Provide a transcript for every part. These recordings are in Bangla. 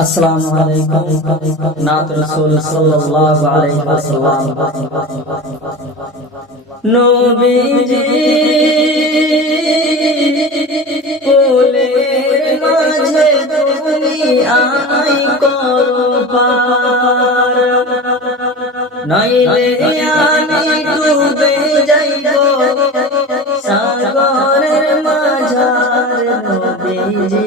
अस्सलामु अलैकुम नात रसूल सल्लल्लाहु अलैहि वसल्लम नबीजी बोले माझे তুমি আমায় করো পার নইলে আমি ডুবে যাইব সাগরের মাঝার নবীজি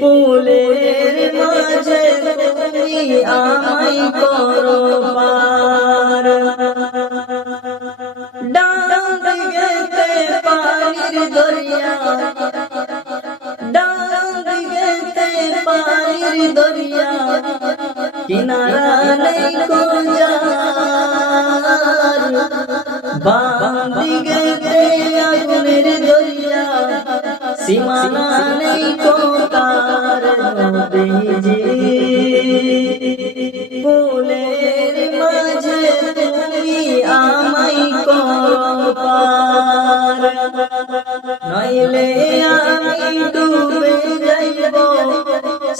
ফুলের মাঝে তুমি আমায় করো পার ডাক গেতে পানির দরিয়া ডাক গেতে পানির দরিয়া কিনারা নেই কোজার বাঁধি গেতে আগুনের দরিয়া সীমানা নেই কোতার নবীজি ফুলের মাঝে তুমি আমায় করো পার নইলে আমি ডুবে যাইব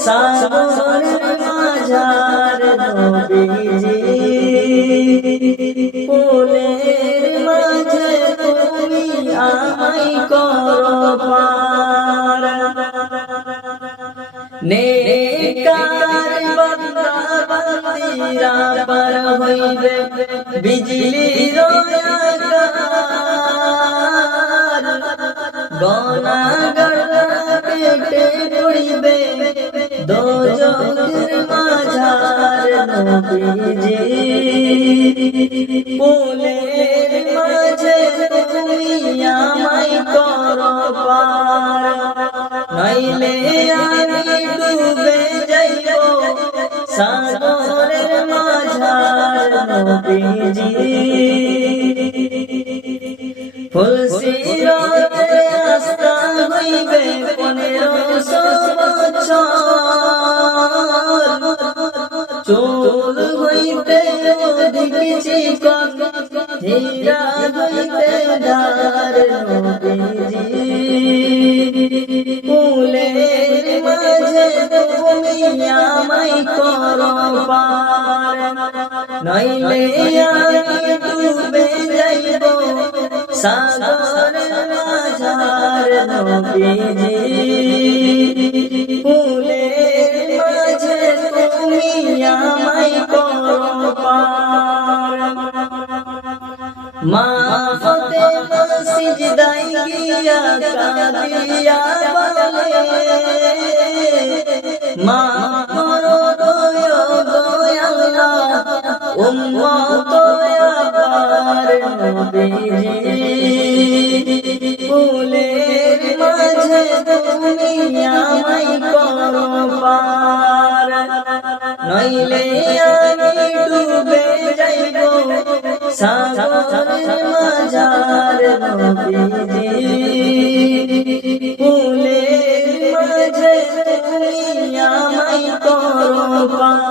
সাগরের মাঝার নবীজি ফুলের মাঝে তুমি আমায় করো পার নেকার বান্দা বান্দিরা পার হইবে বিজলির আকার গুনাহগার পেটে পড়িবে দোজখের মাঝার নবীজি ফুলের মাঝে তুমি আমায় করো পার নইলে আমি ডুবে যাইব সাগরের মাঝার নবীজি ফুলসিরাতে আস্থা হইবে 1500 বছর চুল হইতে অধিক চিকন হীরা হইতে ধার নবীজি ফুলের মাঝে তুমি আমায় করো পার নইলে আমি ডুবে যাইব সাগরের মাঝার নবীজি ফুলের মাঝে তুমি আমায় করো পার মা ফাতেমা সিজদায় গিয়া কাঁদিয়া বলে মা করো দয়া আল্লাহ উম্মত আবার নবীজি ফুলের মাঝে তুমি আমায় করো পার নইলে আমি ডুবে যাইব সাগরের মাঝার নবীজি ফুলের মাঝে তুমি আমায় করো পার।